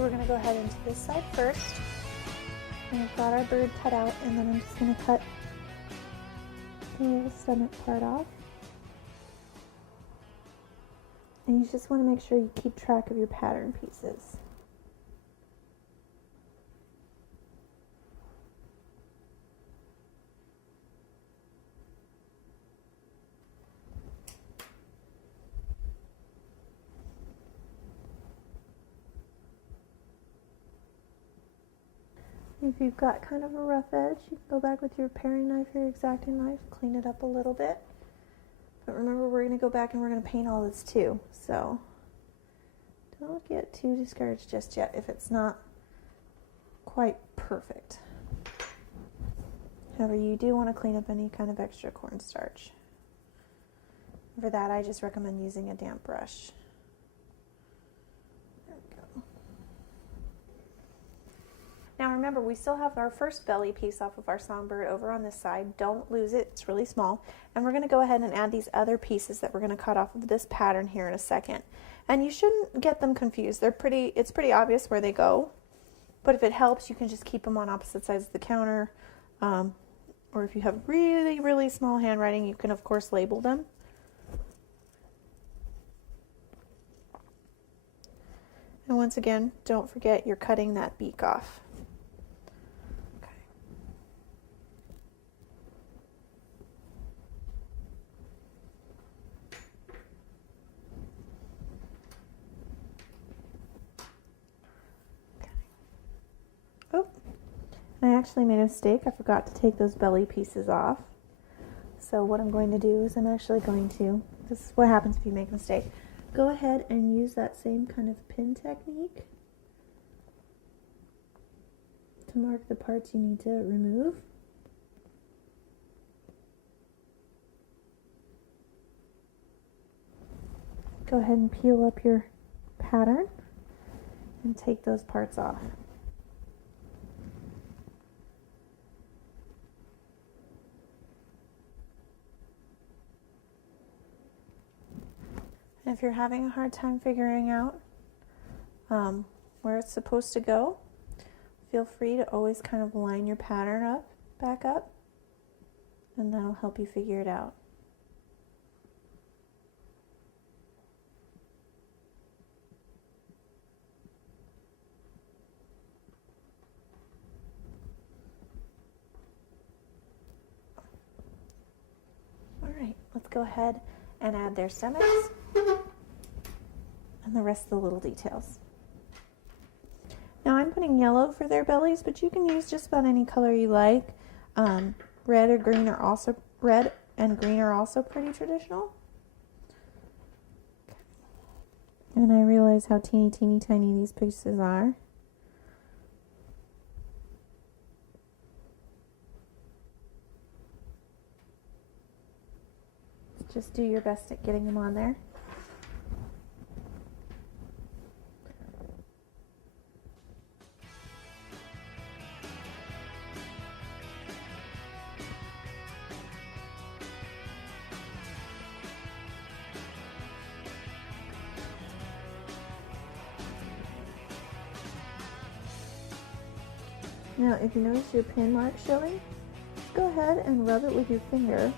So we're going to go ahead into this side first. And we've got our bird cut out, and then I'm just going to cut the little stomach part off. And you just want to make sure you keep track of your pattern pieces. If you've got kind of a rough edge, you can go back with your paring knife or your X-Acto knife, clean it up a little bit. But remember, we're going to go back and we're going to paint all this too. So don't get too discouraged just yet if it's not quite perfect. However, you do want to clean up any kind of extra cornstarch. For that, I just recommend using a damp brush. Now remember, we still have our first belly piece off of our songbird over on this side. Don't lose it, it's really small. And we're going to go ahead and add these other pieces that we're going to cut off of this pattern here in a second. And you shouldn't get them confused. It's pretty obvious where they go. But if it helps, you can just keep them on opposite sides of the counter. Or if you have really, really small handwriting, you can of course label them. And once again, don't forget you're cutting that beak off. I actually made a mistake. I forgot to take those belly pieces off. So what I'm going to do is this is what happens if you make a mistake. Go ahead and use that same kind of pin technique to mark the parts you need to remove. Go ahead and peel up your pattern and take those parts off. If you're having a hard time figuring out where it's supposed to go, feel free to always kind of line your pattern back up, and that'll help you figure it out. All right, let's go ahead and add their stomachs and the rest of the little details. Now I'm putting yellow for their bellies, but you can use just about any color you like. Red and green are also pretty traditional. And I realize how teeny tiny these pieces are. Just do your best at getting them on there. Now, if you notice your pin mark showing, go ahead and rub it with your finger